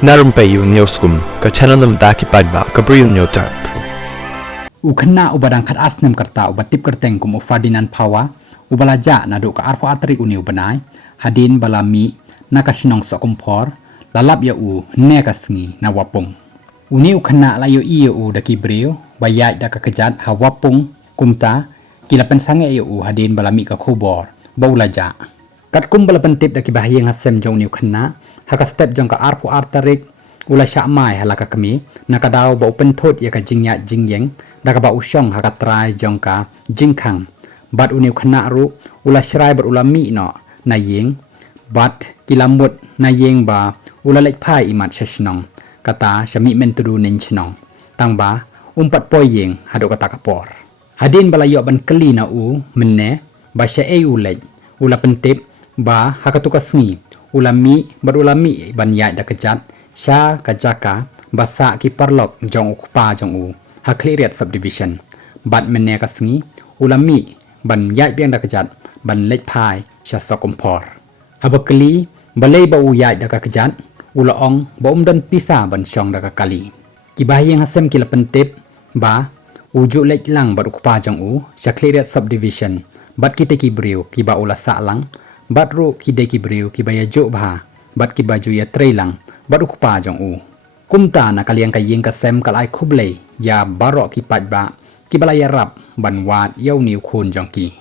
narum payu neoskum ka chananam daki padba ka briu neotar ukna ubadang khat asnem karta ubatip kerteng kum ufadinan pawa ubalaja na do ka arpo atri uniu banai hadin balami nakashnong sokumpor lalap ya u nekasngi na wapung uni ukna layo iyo u daki briu bayat da ka kejat ha wapung kumta kilapan sange iyo u hadin balami ka khobor baulaja kat kum balapan tip daki bahayang hasem jong niu khna haka step jong ka arpo artarik ula syamai halaka kami nakadaw ba open thot ya ka jingya jingyeng daga ba usyong haka try jong ka jingkhang bat uniu khna ru ula shrai bat ula mi no na yeng bat kilamut na yeng ba ula lek phai imat shashnong kata syami mentudu nen chnong tangba umpat poy yeng hado kata kapor hadin balayo ban keli na u menne ba sya e ulek ula pentip ba hakatukasngi ulami barulami banyai da kejat sya kajaka basa ki parlok jong ukpa jong u hakliriat subdivision bat menne kasngi ulami ban yai piang da kejat ban lek phai sya sokumpor habakli balei ba u yai da kejat ula ong ba dan pisa ban syong da kali kibahiyang hasem kila pentip ba uju lek lang bar ukpa jong u sya kliriat subdivision bat kita kibriu kiba ula sa lang bat ru kide kibriu kibaya jo bha bat kibaju ya trailang bat ukpa jong u kumta na kaliang kayeng kasem kalai khuble ya barok ki patba kibalaya rap ban wat yau niu khun jong ki